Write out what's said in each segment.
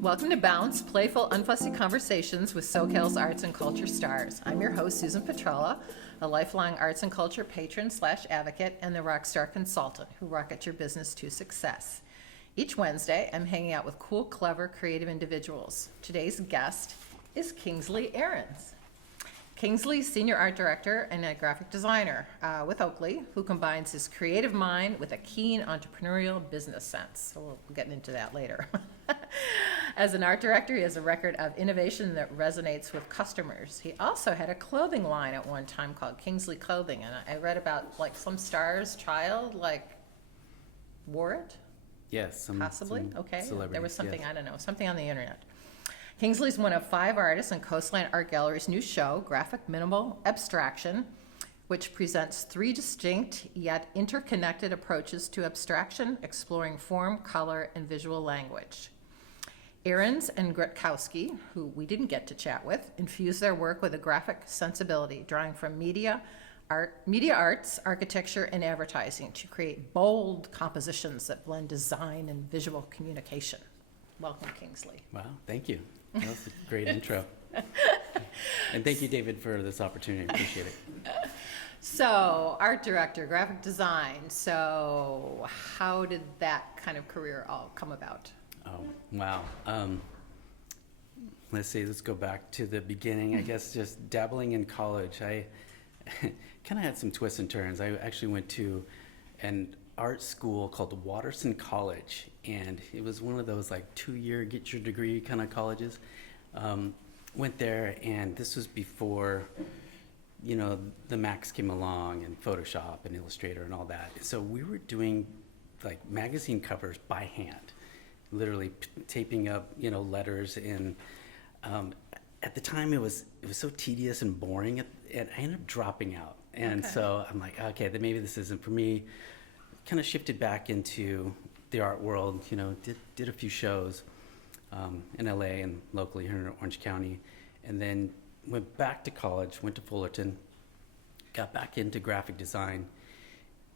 Welcome to Bounce, playful, unfussy conversations with SoCal's arts and culture stars. I'm your host, Susan Petrola, a lifelong arts and culture patron / advocate and the rockstar consultant who rockets your business to success. Each Wednesday, I'm hanging out with cool, clever, creative individuals. Today's guest is Kingsley Aarons. Kingsley's senior art director and a graphic designer with Oakley, who combines his creative mind with a keen entrepreneurial business sense. So we'll get into that later. As an art director, he has a record of innovation that resonates with customers. He also had a clothing line at one time called Kingsley Clothing, and I read about like some star's child wore it. Yes, Possibly. Okay, there was something, yes. I don't know, something on the internet. Kingsley's one of 5 artists in Coastline Art Gallery's new show, Graphic Minimal Abstraction, which presents 3 distinct yet interconnected approaches to abstraction, exploring form, color, and visual language. Aarons and Gretkowski, who we didn't get to chat with, infuse their work with a graphic sensibility, drawing from media arts, architecture, and advertising to create bold compositions that blend design and visual communication. Welcome, Kingsley. Wow, thank you. That was a great intro. And thank you, David, for this opportunity. I appreciate it. So, art director, graphic design. So, how did that kind of career all come about? Oh, wow. Let's go back to the beginning. I guess just dabbling in college. I kind of had some twists and turns. I actually went to an art school called Watterson College, and it was one of those 2-year get your degree kind of colleges. Went there, and this was before the Macs came along, and Photoshop and Illustrator and all that. So we were doing magazine covers by hand, literally taping up letters. And at the time it was so tedious and boring, and I ended up dropping out. And so I'm like, okay, then maybe this isn't for me. Kind of shifted back into the art world, did a few shows in LA and locally here in Orange County, and then went back to college, went to Fullerton, got back into graphic design.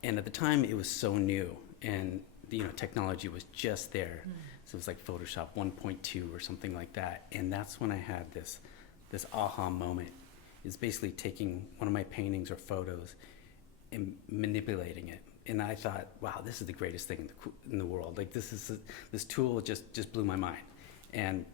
And at the time it was so new, and technology was just there. So it was like Photoshop 1.2 or something like that. And that's when I had this aha moment. Is basically taking one of my paintings or photos and manipulating it. And I thought, wow, this is the greatest thing in the world. This tool just blew my mind. And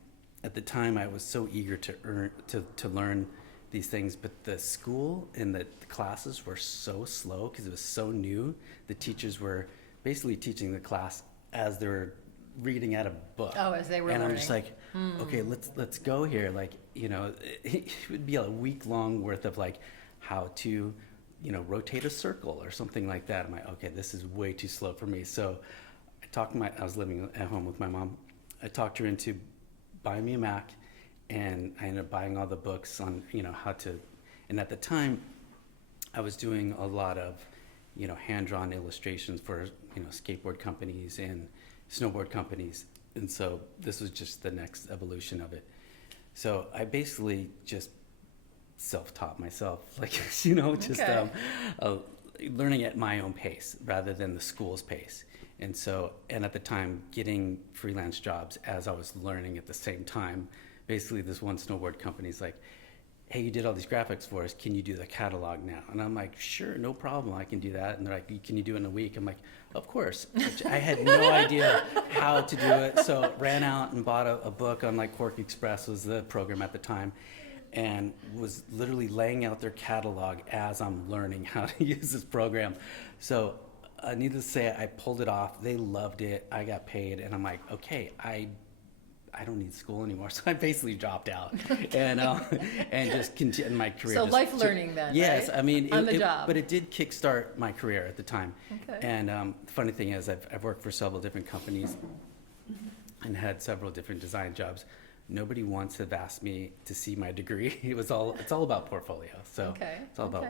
at the time, I was so eager to learn these things, but the school and the classes were so slow because it was so new. The teachers were basically teaching the class as they were reading out a book. Oh, as they were and learning. I'm just like, okay, let's go here. It would be a week-long worth of how to rotate a circle or something like that. I'm like, okay, this is way too slow for me. So I was living at home with my mom. I talked her into buying me a Mac, and I ended up buying all the books on, how to, and at the time I was doing a lot of, hand-drawn illustrations for, skateboard companies and snowboard companies. And so this was just the next evolution of it. So I basically just self-taught myself, learning at my own pace rather than the school's pace. And at the time, getting freelance jobs as I was learning at the same time. Basically, this one snowboard company's like, hey, you did all these graphics for us, can you do the catalog now? And I'm like, sure, no problem, I can do that. And they're like, can you do it in a week? I'm like, of course. Which I had no idea how to do it, so ran out and bought a book on Quark Express was the program at the time, and was literally laying out their catalog as I'm learning how to use this program. So needless to say, I pulled it off. They loved it. I got paid, and I'm like, okay, I don't need school anymore. So I basically dropped out and just continued my career. So life learning then, yes, right? I mean, on the job. But it did kickstart my career at the time. Okay. And the funny thing is, I've worked for several different companies and had several different design jobs. Nobody once have asked me to see my degree. It's all about portfolio. So it's all about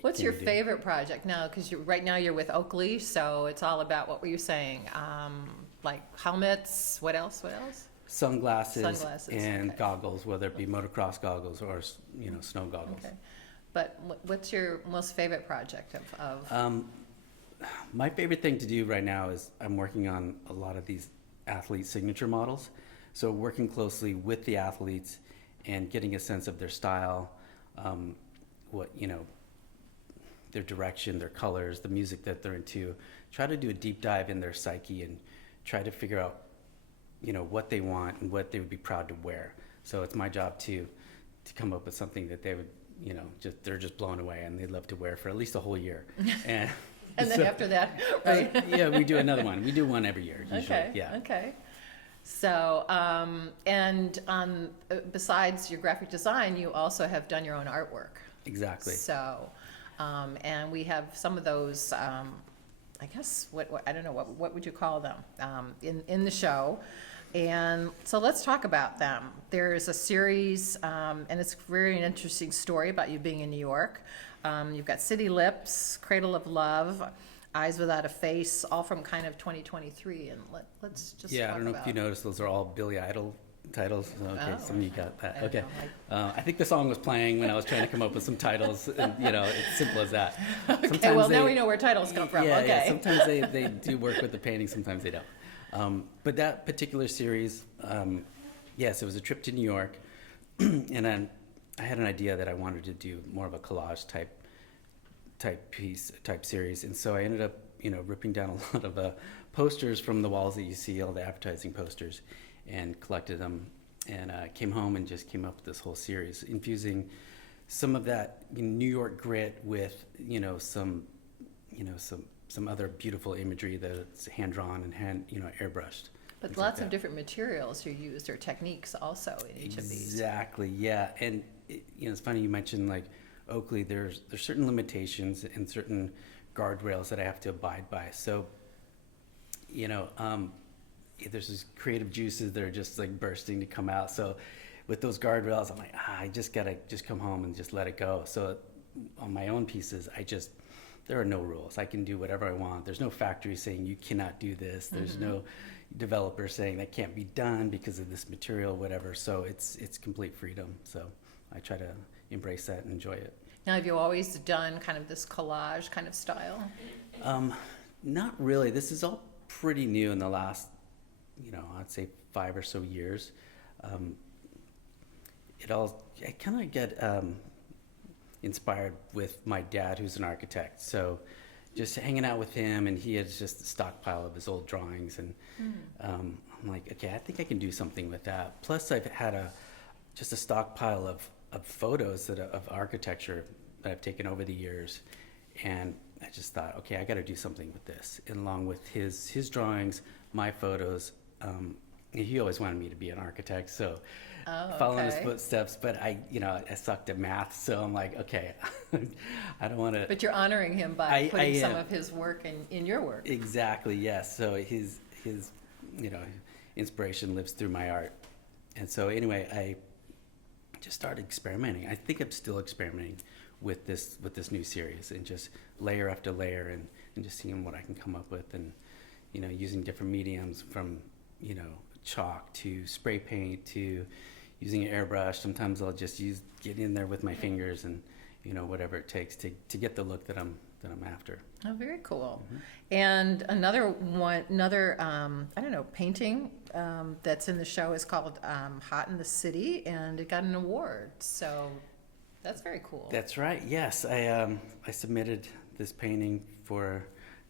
What's your favorite project now? Because right now you're with Oakley, so it's all about, what were you saying? Helmets. What else? Sunglasses and goggles, whether it be motocross goggles or snow goggles. Okay. But what's your most favorite project of? My favorite thing to do right now is I'm working on a lot of these athlete signature models. So working closely with the athletes and getting a sense of their style, what, their direction, their colors, the music that they're into, try to do a deep dive in their psyche and try to figure out, what they want and what they would be proud to wear. So it's my job to come up with something that they would, they're just blown away and they'd love to wear for at least a whole year. And And then after that, right? yeah, we do another one. We do one every year usually. Okay. Yeah. Okay. So, and besides your graphic design, you also have done your own artwork. Exactly. So, and we have some of those. I guess what I don't know what would you call them in the show. And so let's talk about them. There's a series, and it's very an interesting story about you being in New York. You've got City Lips, Cradle of Love, Eyes Without a Face, all from kind of 2023. And let's just Yeah, talk I don't know about. if you noticed, those are all Billy Idol titles. Okay, Oh. some of you got that. I don't Okay. know, I think the song was playing when I was trying to come up with some titles, and, it's simple as that. Okay, well, now we know where titles come from. Yeah, Okay. yeah, sometimes they do work with the painting, sometimes they don't. But that particular series, yes, it was a trip to New York, and then I had an idea that I wanted to do more of a collage type series, and so I ended up, ripping down a lot of posters from the walls that you see, all the advertising posters, and collected them, and came home and just came up with this whole series, infusing some of that New York grit with, some other beautiful imagery that's hand drawn and airbrushed. But things lots like of that. different materials you used or techniques also in each of these. Exactly, yeah. And it's funny you mentioned like Oakley. There's certain limitations and certain guardrails that I have to abide by. So, there's these creative juices that are just like bursting to come out. So, with those guardrails, I'm like, I just gotta come home and just let it go. So, on my own pieces, there are no rules. I can do whatever I want. There's no factory saying you cannot do this. There's no developer saying that can't be done because of this material, whatever. So it's complete freedom. So I try to embrace that and enjoy it. Now, have you always done kind of this collage kind of style? Not really. This is all pretty new in the last, I'd say 5 or so years. I kind of get inspired with my dad, who's an architect. So just hanging out with him, and he has just a stockpile of his old drawings, and I'm like, okay, I think I can do something with that. Plus, I've had just a stockpile of photos of architecture that I've taken over the years, and I just thought, okay, I got to do something with this. And along with his drawings, my photos, he always wanted me to be an architect, so following his okay. footsteps. But I sucked at math, so I'm like, okay, I don't want to. But you're honoring him by putting some of his work in your work. Exactly, yes. So his inspiration lives through my art, and so anyway, I just started experimenting. I think I'm still experimenting with this new series, and just layer after layer, and just seeing what I can come up with, and using different mediums from chalk to spray paint to using an airbrush. Sometimes I'll just get in there with my fingers and whatever it takes to get the look that I'm after. Oh, very cool. And another I don't know, painting that's in the show is called Hot in the City, and it got an award. So that's very cool. That's right. Yes, I submitted this painting for,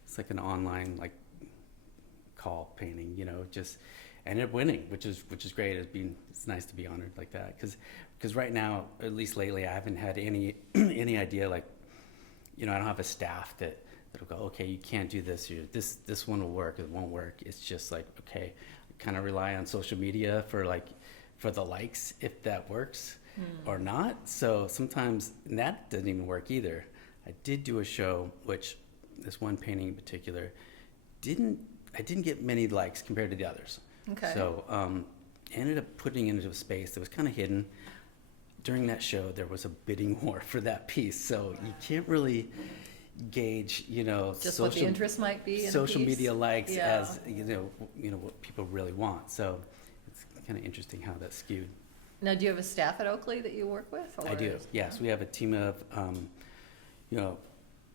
it's like an online call painting. Just ended up winning, which is great. It's nice to be honored like that, because right now, at least lately, I haven't had any idea I don't have a staff that'll go, okay, you can't do this, or this one will work, it won't work. It's just like, okay, I kind of rely on social media for the likes, if that works or not. So sometimes that doesn't even work either. I did do a show, which this one painting in particular I didn't get many likes compared to the others. Okay. So I ended up putting it into a space that was kind of hidden. During that show, there was a bidding war for that piece, so you can't really gauge, Just what the interest might be in a social piece? media likes Yeah. as what people really want. So it's kind of interesting how that's skewed. Now, do you have a staff at Oakley that you work with? I do. Yes, we have a team of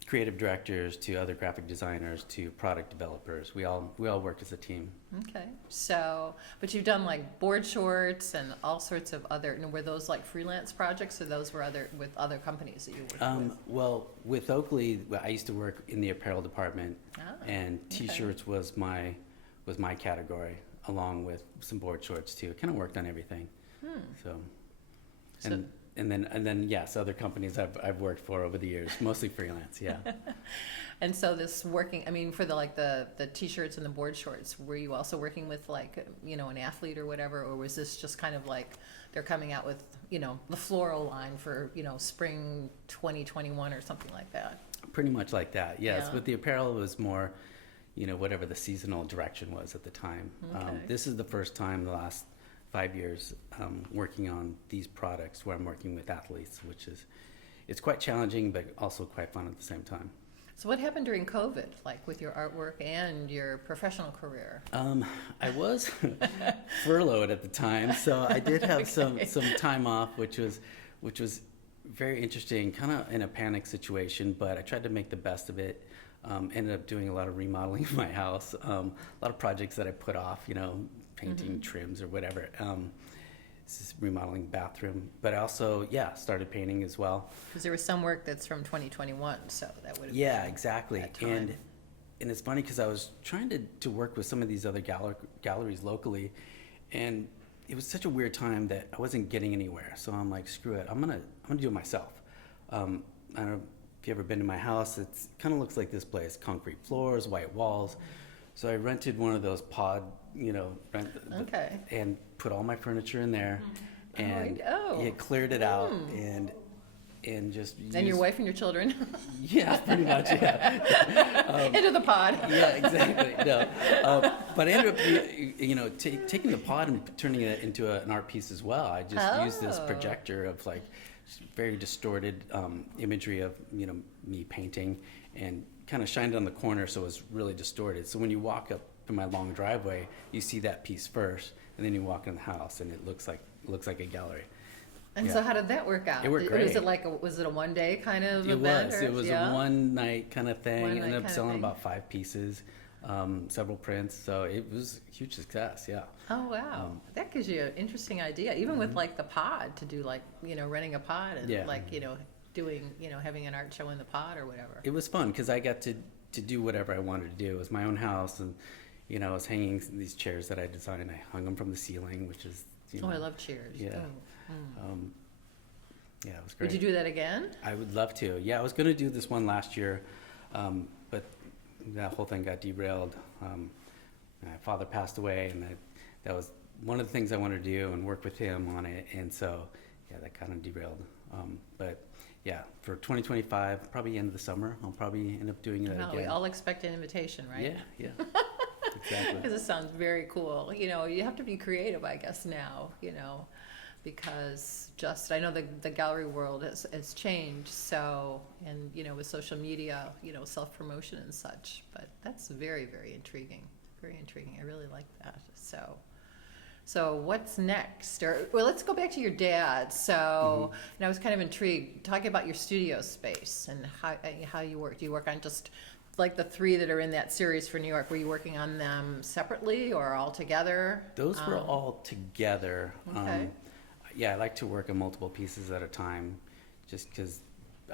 creative directors to other graphic designers to product developers. We all work as a team. Okay, so, but you've done like board shorts and all sorts of other, and were those like freelance projects, or those were with other companies that you worked with? Well, with Oakley, I used to work in the apparel department, and okay. T-shirts was my category, along with some board shorts too. Kind of worked on everything. So, and then yes, other companies I've worked for over the years, mostly freelance. Yeah. And so this working, I mean, for the T-shirts and the board shorts, were you also working with like, an athlete or whatever, or was this just kind of like they're coming out with, the floral line for, spring 2021 or something like that? Pretty much like that, yes. Yeah. With the apparel, it was more, whatever the seasonal direction was at the time. Okay. This is the first time in the last 5 years working on these products where I'm working with athletes, it's quite challenging, but also quite fun at the same time. So what happened during COVID, like with your artwork and your professional career? I was furloughed at the time, so I did have some time off, which was very interesting, kind of in a panic situation, but I tried to make the best of it. Ended up doing a lot of remodeling of my house, a lot of projects that I put off, painting trims or whatever. This is remodeling bathroom, but I also, started painting as well. Because there was some work that's from 2021, so that would have been exactly. that time. And it's funny because I was trying to work with some of these other galleries locally, and it was such a weird time that I wasn't getting anywhere. So I'm like, screw it, I'm gonna do it myself. I don't know if you ever been to my house. It kind of looks like this place: concrete floors, white walls. So I rented one of those pod, Okay. and put all my furniture in there, and Oh. it cleared it out, and just And your wife and your children yeah, pretty much, yeah. into the pod. Yeah, exactly. No, but I ended up, taking the pod and turning it into an art piece as well. I just used this projector of like very distorted imagery of me painting, and kind of shined on the corner, so it was really distorted. So when you walk up to my long driveway, you see that piece first, and then you walk in the house, and it looks like a gallery. And so how did that work out? It worked great. Was it a one day kind of It event? was. Or, It was a one night kind of thing. One Ended night up kinda selling thing. about 5 pieces, several prints. So it was a huge success. Yeah. Oh wow, that gives you an interesting idea. Even with like the pod, to do like renting a pod and like doing having an art show in the pod or whatever. It was fun because I got to do whatever I wanted to do. It was my own house, and I was hanging these chairs that I designed. I hung them from the ceiling, which is Oh, I love chairs. Yeah. Oh. Yeah, it was great. Would you do that again? I would love to. Yeah, I was going to do this one last year, but that whole thing got derailed. My father passed away, and that was one of the things I wanted to do and work with him on it. And so, that kind of derailed. But yeah, for 2025, probably end of the summer, I'll probably end up doing it again. We all expect an invitation, right? Yeah. Exactly. Because it sounds very cool. You have to be creative, I guess, now, because I know the gallery world has changed, so, and, with social media, self-promotion and such, but that's very, very intriguing. Very intriguing. I really like that. So what's next? Well, let's go back to your dad. So, and I was kind of intrigued, talking about your studio space and how you work. Do you work on just like the 3 that are in that series for New York? Were you working on them separately or all together? Those were all together. Okay. I like to work on multiple pieces at a time, just because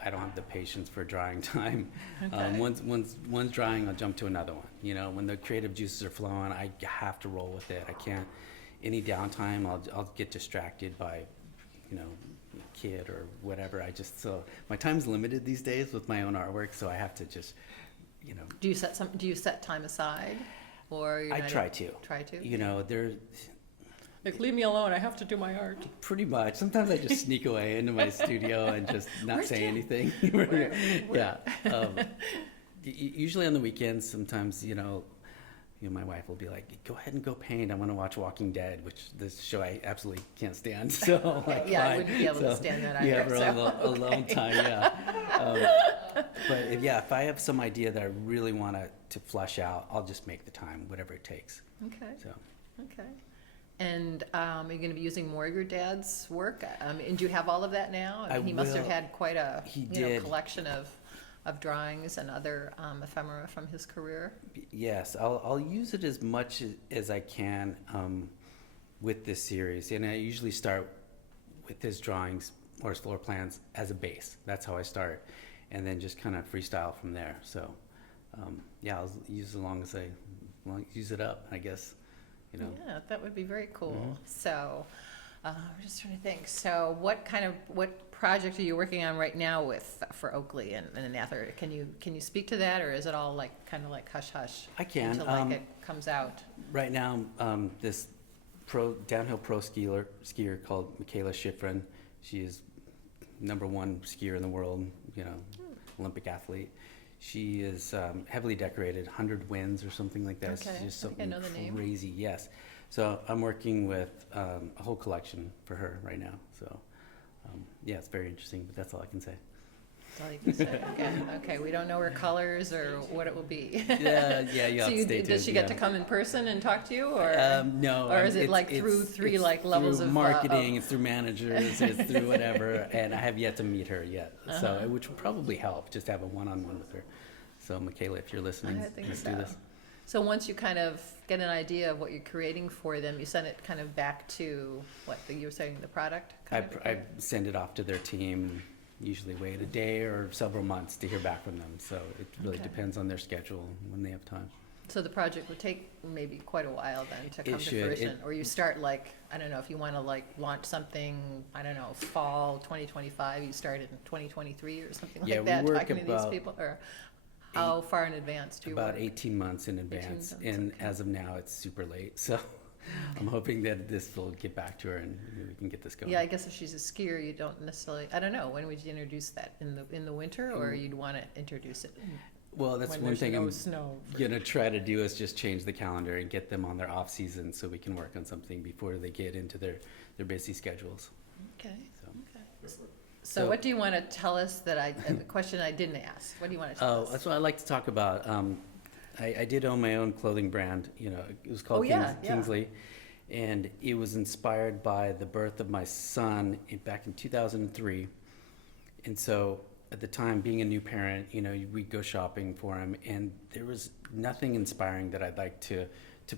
I don't have the patience for drying time. Okay. One's drying, I'll jump to another one. When the creative juices are flowing, I have to roll with it. I can't. Any downtime, I'll get distracted by, a kid or whatever. So my time's limited these days with my own artwork, so I have to just, Do you set time aside, or you're I not try to. Try to. They're Like, leave me alone. I have to do my art. pretty much. Sometimes I just sneak away into my studio and just not Where's say Dad? anything. Yeah. Usually on the weekends, sometimes my wife will be like, "Go ahead and go paint. I want to watch Walking Dead," which this show I absolutely can't stand. So like, Yeah, I fine. wouldn't be able to stand that either. Yeah, for so. alone time. Yeah. But if I have some idea that I really want to flush out, I'll just make the time, whatever it takes. Okay. So. Okay. And are you going to be using more of your dad's work? And do you have all of that now? I mean, he must have will. had quite a He did. collection of of drawings and other ephemera from his career? Yes, I'll use it as much as I can with this series, and I usually start with his drawings or his floor plans as a base. That's how I start, and then just kind of freestyle from there. So, yeah, I'll use as long as I use it up, I guess. You know. Yeah, that would be very cool. Mm-hmm. So, I'm just trying to think. So, what project are you working on right now for Oakley and Nather? Can you speak to that, or is it all like kind of like hush hush? I can. Until like it comes out. Right now, this downhill pro skier called Michaela Schifrin. She is #1 skier in the world. You know, Olympic athlete. She is heavily decorated, 100 wins or something like that. Okay, It's just I think I something know the name. crazy. Yes. So I'm working with a whole collection for her right now. So yeah, it's very interesting. But that's all I can say. That's all you can say. Okay. We don't know her colors or what it will be. Yeah. You So have to stay tuned. does she get to come in person and talk to you, or no? or is it like through three like levels through of marketing? It's through managers. It's through whatever. And I have yet to meet her yet. So which would probably help, just to have a one-on-one with her. So Michaela, if you're listening, I think let's so. do this. So once you kind of get an idea of what you're creating for them, you send it kind of back to you were saying the product. I send it off to their team. And usually wait a day or several months to hear back from them. So it really Okay. depends on their schedule when they have time. So the project would take maybe quite a while then to come to should. fruition, or you start like, I don't know, if you want to like launch something, I don't know, fall 2025, you start in 2023 or something Yeah, like we that, work talking to these about people, or how far in advance do you About work? 18 months in advance, months, and okay. as of now, it's super late. So I'm hoping that this will get back to her and we can get this going. Yeah, I guess if she's a skier, you don't necessarily, I don't know, when would you introduce that? In the winter, or you'd want to introduce it Well, that's when one there's thing no I'm snow? gonna try to do is just change the calendar and get them on their off season so we can work on something before they get into their busy schedules. Okay. So. So So- what do you want to tell us the question I didn't ask? What do you want to tell Oh, us? that's what I like to talk about. I did own my own clothing brand. You know, it was called yeah. Kingsley, and it was inspired by the birth of my son back in 2003. And so at the time, being a new parent, you know, we'd go shopping for him, and there was nothing inspiring that I'd like to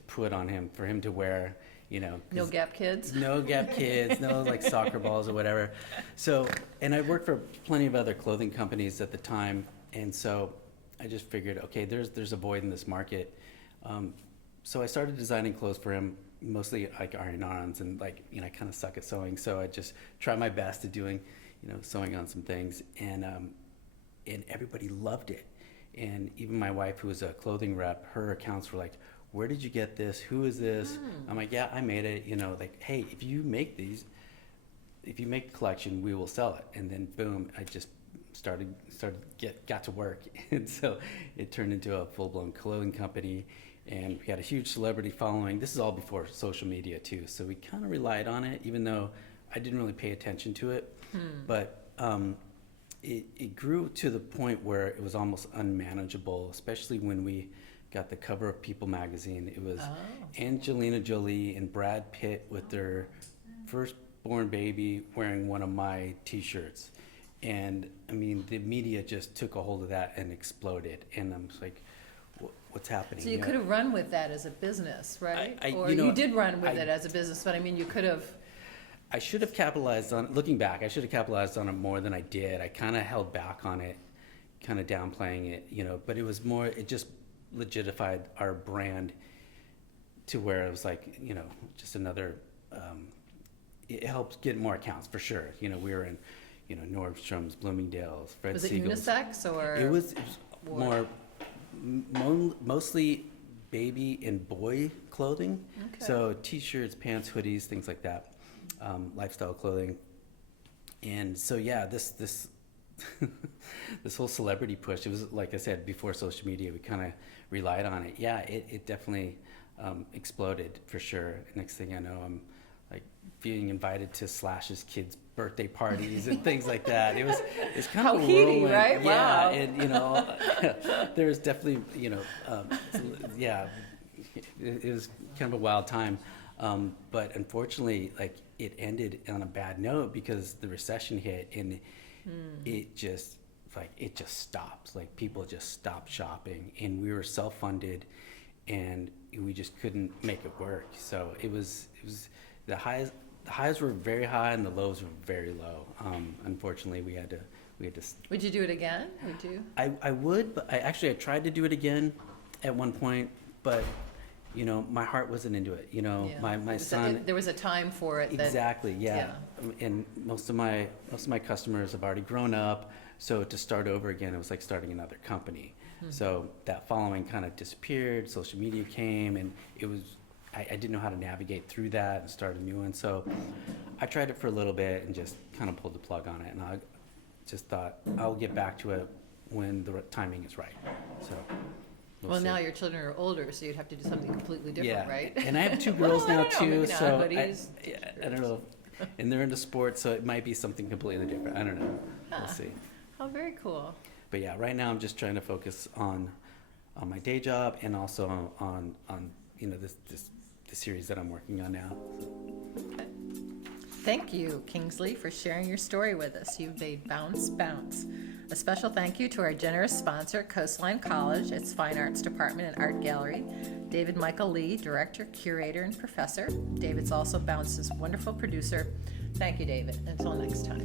put on him for him to wear. You know, No Gap kids? no Gap kids, no like soccer balls or whatever. So, and I worked for plenty of other clothing companies at the time, and so I just figured, okay, there's a void in this market. So I started designing clothes for him, mostly like iron-ons, and like, you know, I kind of suck at sewing, so I just try my best at doing, you know, sewing on some things, and everybody loved it. And even my wife, who was a clothing rep, her accounts were like, where did you get this? Who is this? I'm like, yeah, I made it. You know, like, hey, if you make the collection, we will sell it. And then boom, I just got to work. And so it turned into a full-blown clothing company, and we had a huge celebrity following. This is all before social media too. So we kind of relied on it, even though I didn't really pay attention to it. But it grew to the point where it was almost unmanageable, especially when we got the cover of People magazine. It was Angelina Jolie and Brad Pitt with their firstborn baby wearing one of my t-shirts. And I mean, the media just took a hold of that and exploded. And I'm just like, what's happening? So you could have run with that as a business, right? Or you know, you did run with it as a business, but I mean, you could have. I should have capitalized on, looking back, I should have capitalized on it more than I did. I kind of held back on it, kind of downplaying it, you know, but it was more, it just legitified our brand to where it was like, you know, just another, it helped get more accounts for sure. You know, we were in, you know, Nordstrom's, Bloomingdale's, Fred Was it Siegel's. unisex or? It was more, mostly baby and boy clothing. Okay. So t-shirts, pants, hoodies, things like that, lifestyle clothing. And so, yeah, this this whole celebrity push, it was, like I said, before social media, we kind of relied on it. Yeah, it definitely exploded for sure. Next thing I know, I'm like being invited to Slash's kids' birthday parties and things like that. It's kind How of a heady, whirlwind. right? Yeah, Wow. and you know, there was definitely, you know, yeah, it was kind of a wild time. But unfortunately, like, it ended on a bad note because the recession hit and it just like it just stopped. Like people just stopped shopping, and we were self-funded, and we just couldn't make it work. So it was the highs. The highs were very high, and the lows were very low. Unfortunately, we had to. Would you do it again? Would you? I would, but I tried to do it again at one point, but my heart wasn't into it. Yeah. My son. There was a time for it. Exactly. Yeah. And most of my customers have already grown up, so to start over again, it was like starting another company. Hmm. So that following kind of disappeared. Social media came, and it was. I didn't know how to navigate through that and start a new one. So I tried it for a little bit and just kind of pulled the plug on it. And I just thought I'll get back to it when the timing is right. So. Well, see. now your children are older, so you'd have to do something completely different, Yeah. right? And I have 2 girls Well, I now don't know, too, maybe not, so but I don't know. And they're into sports, so it might be something completely different. I don't know. We'll Ah. see. Oh, very cool. But yeah, right now I'm just trying to focus on my day job and also on the series that I'm working on now. Okay. Thank you, Kingsley, for sharing your story with us. You've made Bounce Bounce. A special thank you to our generous sponsor, Coastline College, its Fine Arts Department and Art Gallery, David Michael Lee, Director, Curator, and Professor. David's also Bounce's wonderful producer. Thank you, David. Until next time.